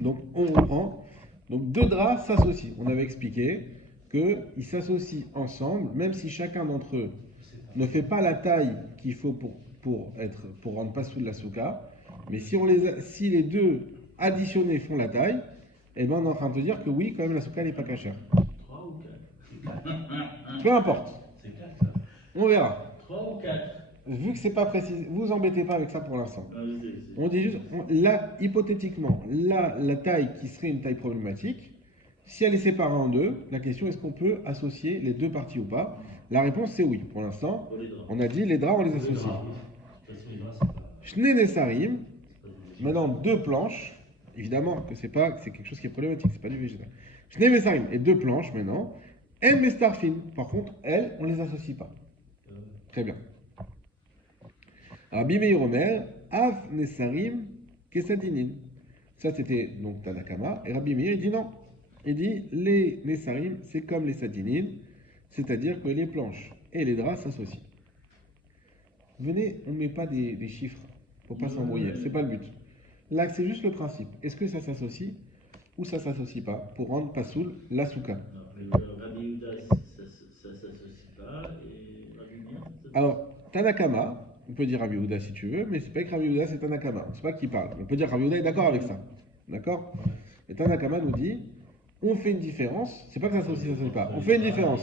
Donc on reprend. Donc 2 draps s'associent. On avait expliqué qu'ils s'associent ensemble, même si chacun d'entre eux ne fait pas la taille qu'il faut pour rendre pas sous de la souka. Mais si les deux additionnés font la taille, eh ben on est en train de te dire que oui, quand même la souka n'est pas cachère. 3 ou 4. Peu importe. C'est 4 ça. On verra. 3 ou 4. Vu que c'est pas précis, vous embêtez pas avec ça pour l'instant. On dit juste, là, hypothétiquement, la taille qui serait une taille problématique, si elle est séparée en deux, la question est-ce qu'on peut associer les deux parties ou pas? La réponse c'est oui. Pour l'instant, on a dit les draps, on les associe. Shne Nesarim, maintenant 2 planches, évidemment que c'est quelque chose qui est problématique, c'est pas du végétal. Shne Nesarim et 2 planches maintenant. En Mestarfin, par contre, elles, on les associe pas. Très bien. Rabbi Meir Omer, Av Nesarim Kesadinin. Ça, c'était donc Tanakama. Et Rabbi Meir, il dit non. Il dit les Nessarim, c'est comme les Sadinines, c'est-à-dire que les planches et les draps s'associent. Venez, on ne met pas des chiffres, faut pas s'embrouiller, c'est pas le but. Là, c'est juste le principe. Est-ce que ça s'associe ou ça s'associe pas pour rendre Pasoul la souka? Rabbi Yehuda, ça s'associe pas, et Rabbi Meir, ça Alors, Tanakama, on peut dire Rabbi Yehuda si tu veux, mais c'est pas que Rabbi Yehuda, c'est Tanakama. C'est pas qui parle. On peut dire Rabbi Yehuda est d'accord avec ça. D'accord? Et Tanakama nous dit, on fait une différence, c'est pas que ça s'associe pas, on fait une différence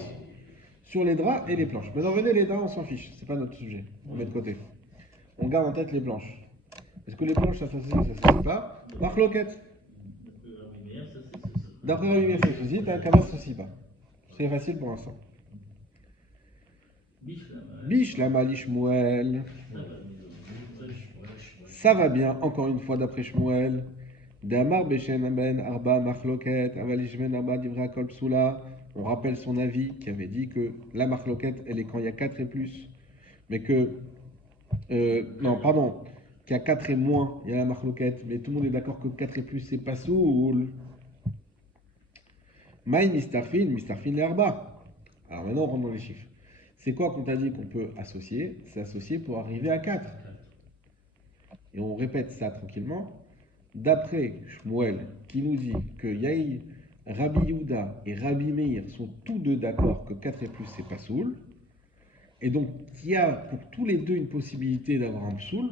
sur les draps et les planches. Maintenant, venez, les draps, on s'en fiche, c'est pas notre sujet, on met de côté. On garde en tête les planches. Est-ce que les planches s'associent ou ça s'associe pas? Marloquette. Rabbi Meir, ça s'associe. D'après Rabbi Meir, ça s'associe, Tanakama ne s'associe pas. C'est facile pour l'instant. Bishlama lishmuel. Ça va bien, encore une fois, d'après Shmuel. Damar beshen ben arba machloket, avalishben arba divra kol psula. On rappelle son avis qui avait dit que la machloket, elle est quand il y a 4 et plus. Mais que. Non, pardon. Qu'il y a 4 et moins, il y a la machloket. Mais tout le monde est d'accord que 4 et plus, c'est pas soul. Maï mistarfin les arba. Alors maintenant, on rentre dans les chiffres. C'est quoi qu'on t'a dit qu'on peut associer? C'est associer pour arriver à 4. Et on répète ça tranquillement. D'après Shmuel, qui nous dit que Yaï, Rabbi Yehuda et Rabbi Meir sont tous deux d'accord que 4 et plus, c'est pas soul. Et donc, il y a pour tous les deux une possibilité d'avoir un psoul.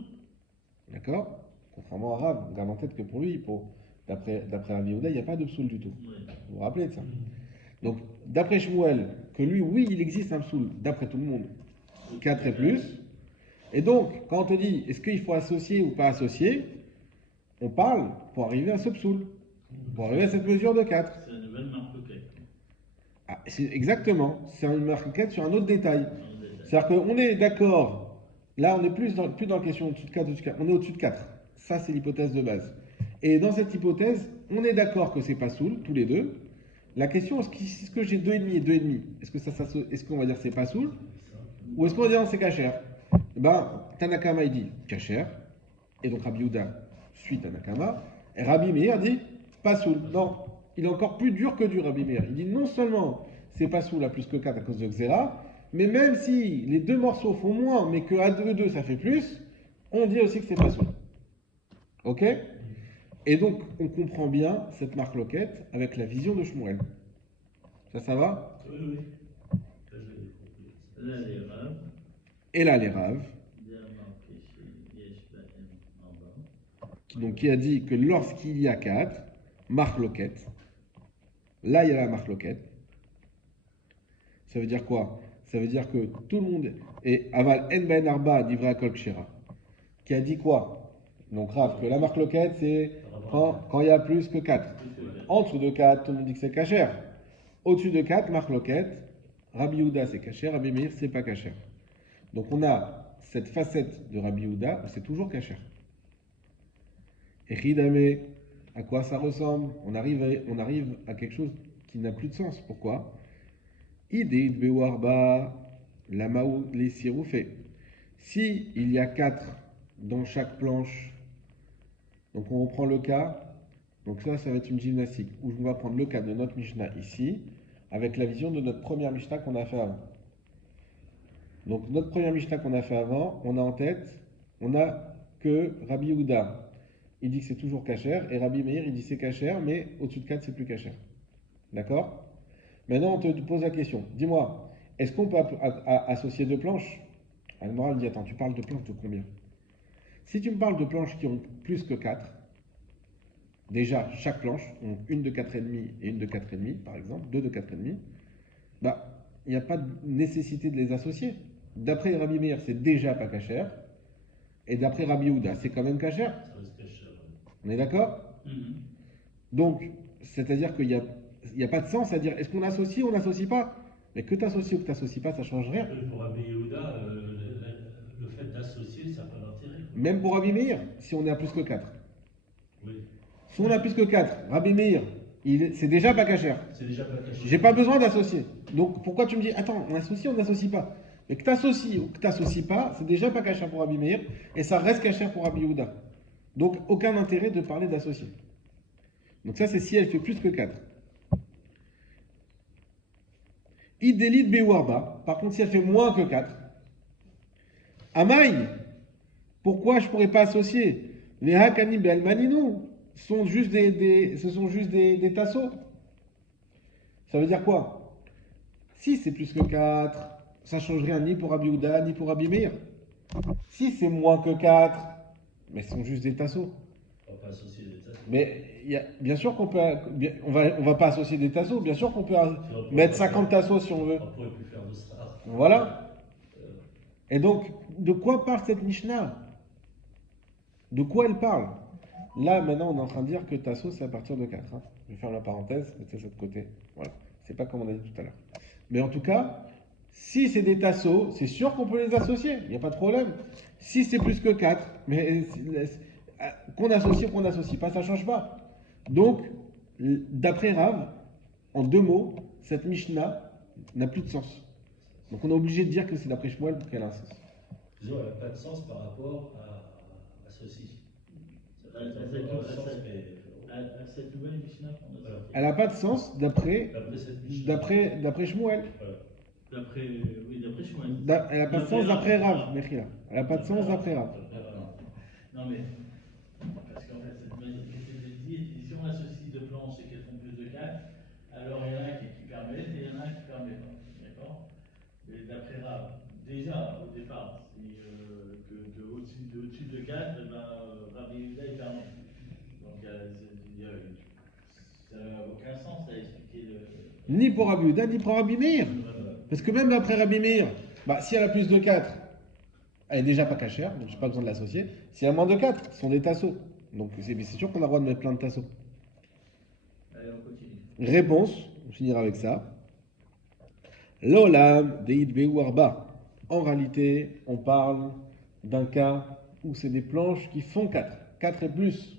D'accord? Contrairement à Rav, on garde en tête que pour lui, d'après Rabbi Yehuda, il n'y a pas de psoul du tout. Vous vous rappelez de ça? Donc, d'après Shmuel, que lui, oui, il existe un psoul, d'après tout le monde, 4 et plus. Et donc, quand on te dit, est-ce qu'il faut associer ou pas associer, on parle pour arriver à ce psoul, pour arriver à cette mesure de 4. C'est une nouvelle marque-quête. Ah, exactement, c'est une marque-quête sur un autre détail. C'est-à-dire qu'on est d'accord, là on est plus dans la question au-dessus de 4, on est au-dessus de 4. Ça, c'est l'hypothèse de base. Et dans cette hypothèse, on est d'accord que c'est pas soul, tous les deux. La question, est-ce que j'ai 2,5 et 2,5? Est-ce qu'on va dire c'est pas soul? Ou est-ce qu'on va dire c'est cachère? Ben, Tanakama il dit cachère. Et donc Rabbi Yehuda suit Tanakama. Et Rabbi Meir dit pas soul. Non, il est encore plus dur que du Rabbi Meir. Il dit non seulement c'est pas soul à plus que 4 à cause de Xéra, mais même si les deux morceaux font moins, mais qu'à 2 ça fait plus, on dit aussi que c'est pas soul. Ok? Et donc, on comprend bien cette marque loquette avec la vision de Shmuel. Ça va? Oui. Là, les raves. Et là, les raves. Donc, qui a dit que lorsqu'il y a 4, marque loquette. Là, il y a la marque loquette. Ça veut dire quoi? Ça veut dire que tout le monde est aval en ben arba d'ivra kol kshera. Qui a dit quoi? Donc, Rav, que la marque loquette, c'est quand il y a plus que 4. En dessous de 4, tout le monde dit que c'est cachère. Au-dessus de 4, marque loquette. Rabbi Yehuda, c'est cachère. Rabbi Meir, c'est pas cachère. Donc, on a cette facette de Rabbi Yehuda où c'est toujours cachère. Et Ridame, à quoi ça ressemble? On arrive à quelque chose qui n'a plus de sens. Pourquoi? Ideit bewarba lamaou les siroufé. Si il y a 4 dans chaque planche, donc on reprend le cas, donc ça va être une gymnastique, où on va prendre le cas de notre Mishnah ici, avec la vision de notre première Mishnah qu'on a fait avant. Donc notre première Mishnah qu'on a fait avant, on a en tête, on a que Rabbi Yehuda, il dit que c'est toujours cachère, et Rabbi Meir, il dit c'est cachère, mais au-dessus de 4, c'est plus cachère. D'accord? Maintenant, on te pose la question. Dis-moi, est-ce qu'on peut associer deux planches? Alors, il dit, attends, tu parles de planches de combien? Si tu me parles de planches qui ont plus que 4, déjà, chaque planche, ont une de 4,5 et une de 4,5, par exemple, deux de 4,5, bah, il n'y a pas de nécessité de les associer. D'après Rabbi Meir, c'est déjà pas cachère, et d'après Rabbi Yehuda, c'est quand même cachère. On est d'accord? Donc, c'est-à-dire qu'il n'y a pas de sens à dire est-ce qu'on associe ou on n'associe pas? Mais que tu associes ou que tu n'associes pas, ça ne change rien. Pour Rabbi Yehuda, le fait d'associer, ça n'a pas d'intérêt. Même pour Rabbi Meir, si on est à plus que 4. Oui. Si on a plus que 4, Rabbi Meir, c'est déjà pas cachère. C'est déjà pas caché. J'ai pas besoin d'associer. Donc pourquoi tu me dis attends, on associe ou on n'associe pas? Mais que tu associes ou que tu n'associes pas, c'est déjà pas cachère pour Rabbi Meir et ça reste cachère pour Rabbi Yehuda. Donc aucun intérêt de parler d'associer. Donc ça, c'est si elle fait plus que 4. Idélit Bewarba. Par contre, si elle fait moins que 4. Amaï. Pourquoi je ne pourrais pas associer? Les Hakani Belmaninu sont juste ce sont juste des tasseaux. Ça veut dire quoi? Si c'est plus que 4, ça ne change rien ni pour Rabbi Houda ni pour Rabbi Meir. Si c'est moins que 4, mais ce sont juste des tasseaux. On va pas associer des tasseaux. Mais bien sûr qu'on peut. On va pas associer des tasseaux. Bien sûr qu'on peut pourrait mettre pas 50 faire- tasseaux si on veut. On pourrait plus faire de star. Voilà. Et donc, de quoi parle cette Mishnah? De quoi elle parle? Là, maintenant, on est en train de dire que tasso, c'est à partir de 4. Hein. Je vais faire la parenthèse, mettez ça de côté. Voilà. C'est pas comme on a dit tout à l'heure. Mais en tout cas, si c'est des tassos, c'est sûr qu'on peut les associer. Il n'y a pas de problème. Si c'est plus que 4, mais qu'on associe ou qu'on n'associe pas, ça ne change pas. Donc, d'après Rav, en 2 mots, cette Mishnah n'a plus de sens. Donc on est obligé de dire que c'est d'après Shmuel pour qu'elle a un sens. Disons, elle n'a pas de sens par rapport à ceci. Ça À n'a cette- pas de à sens, cette- mais À cette nouvelle Mishnah qu'on a Voilà. Elle n'a pas de sens d'après après cette Mishnah, Shmuel. voilà. D'après Shmuel. Elle n'a pas de sens d'après Rav, Mechila. Elle n'a pas de sens d'après Rav. Non mais, parce qu'en fait, cette manière que je dit, si on associe 2 planches et qu'elles font plus de 4, alors il y en a un qui permet et il y en a un qui permet pas. D'accord? Et d'après Rav, déjà au départ, que au-dessus de 4, Rabbi Yehuda il permet. Donc ça n'a aucun sens à expliquer le. Ni pour Rabbi Houda, ni pour Rabbi Meir. Parce que même d'après Rabbi Meir, si elle a plus de 4, elle est déjà pas cachère, donc je n'ai pas besoin de l'associer. Si elle a moins de 4, ce sont des tasseaux. Donc c'est sûr qu'on a le droit de mettre plein de tasseaux. Allez, on continue. Réponse, on finira avec ça. L'olam deid beu arba. En réalité, on parle d'un cas où c'est des planches qui font 4. 4 et plus.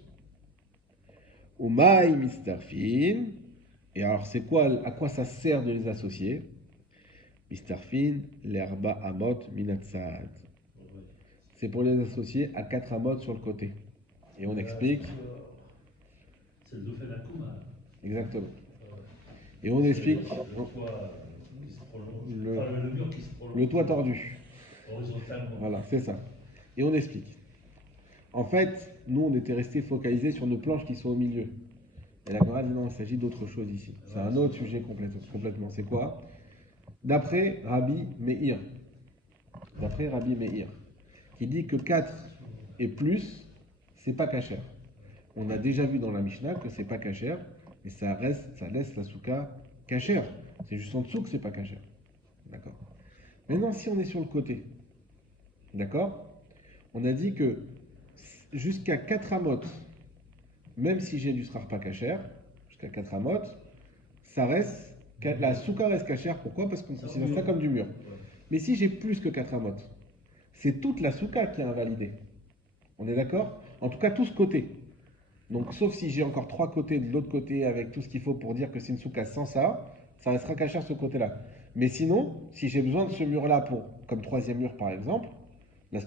Umay mistarfin. Et alors, c'est quoi, à quoi ça sert de les associer? Mistarfin, l'herba amot minatsad. C'est pour les associer à 4 amot sur le côté. Et on explique. C'est le dauphin d'Akouma. Exactement. Et on explique Le toit qui se prolonge. Le- Enfin, le mur qui se prolonge. le toit tordu. Horizontalement. Voilà, c'est ça. Et on explique. En fait, nous, on était restés focalisés sur nos planches qui sont au milieu. Et la Gemara dit non, il s'agit d'autre chose ici. C'est un autre sujet complètement. C'est quoi? D'après Rabbi Meir. D'après Rabbi Meir. Qui dit que 4 et plus, c'est pas cachère. On a déjà vu dans la Mishnah que c'est pas cachère. Et ça laisse la souka cachère. C'est juste en dessous que c'est pas cachère. D'accord? Maintenant, si on est sur le côté, d'accord? On a dit que jusqu'à 4 amotes, même si j'ai du srar pas cachère, jusqu'à 4 amotes, ça reste, la souka reste cachère. Pourquoi? Parce qu'on considère ça comme du mur. Mais si j'ai plus que 4 amotes, c'est toute la souka qui est invalidée. On est d'accord? En tout cas, tout ce côté. Donc, sauf si j'ai encore 3 côtés de l'autre côté avec tout ce qu'il faut pour dire que c'est une souka sans ça, ça restera cachère ce côté-là. Mais sinon, si j'ai besoin de ce mur-là comme 3e mur par exemple,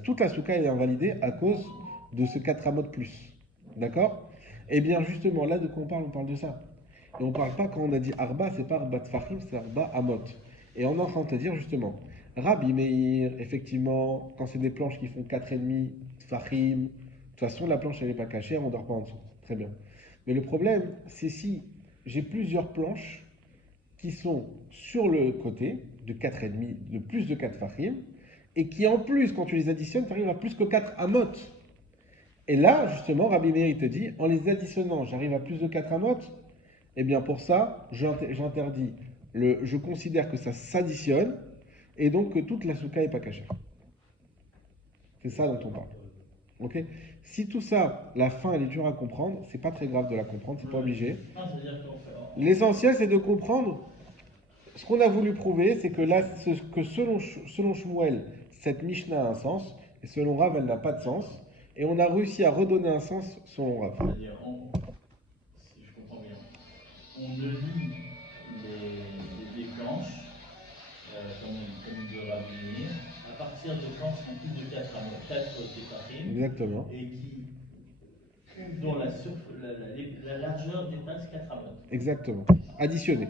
toute la souka est invalidée à cause de ce 4 amot plus. D'accord? Eh bien, justement, là de quoi on parle? On parle de ça. Et on ne parle pas, quand on a dit arba, c'est pas arba tfachim, c'est arba amot. Et on est en train de te dire justement, Rabbi Meir, effectivement, quand c'est des planches qui font 4,5 tfachim, de toute façon, la planche, elle n'est pas cachée, on ne dort pas en dessous. Très bien. Mais le problème, c'est si j'ai plusieurs planches qui sont sur le côté de 4,5, de plus de 4 fachim, et qui en plus, quand tu les additionnes, tu arrives à plus que 4 amot. Et là, justement, Rabbi Meir il te dit, en les additionnant, j'arrive à plus de 4 amot. Eh bien, pour ça, j'interdis. Je considère que ça s'additionne, et donc que toute la souka n'est pas cachée. C'est ça dont on parle. Ok? Si tout ça, la fin, elle est dure à comprendre, c'est pas très grave de la comprendre, c'est pas obligé. Non, c'est-à-dire qu'on fait. L'essentiel, c'est de comprendre. Ce qu'on a voulu prouver, c'est que là, que selon Shmuel, cette Mishnah a un sens, et selon Rav, elle n'a pas de sens, et on a réussi à redonner un sens selon Rav. C'est-à-dire, si je comprends bien, on ne lit les planches, comme de Rabbi Meir, à partir de planches qui ont plus de 4 séparés, Exactement. et qui couvrent dont la largeur dépasse 4 amotes. Exactement. Additionné.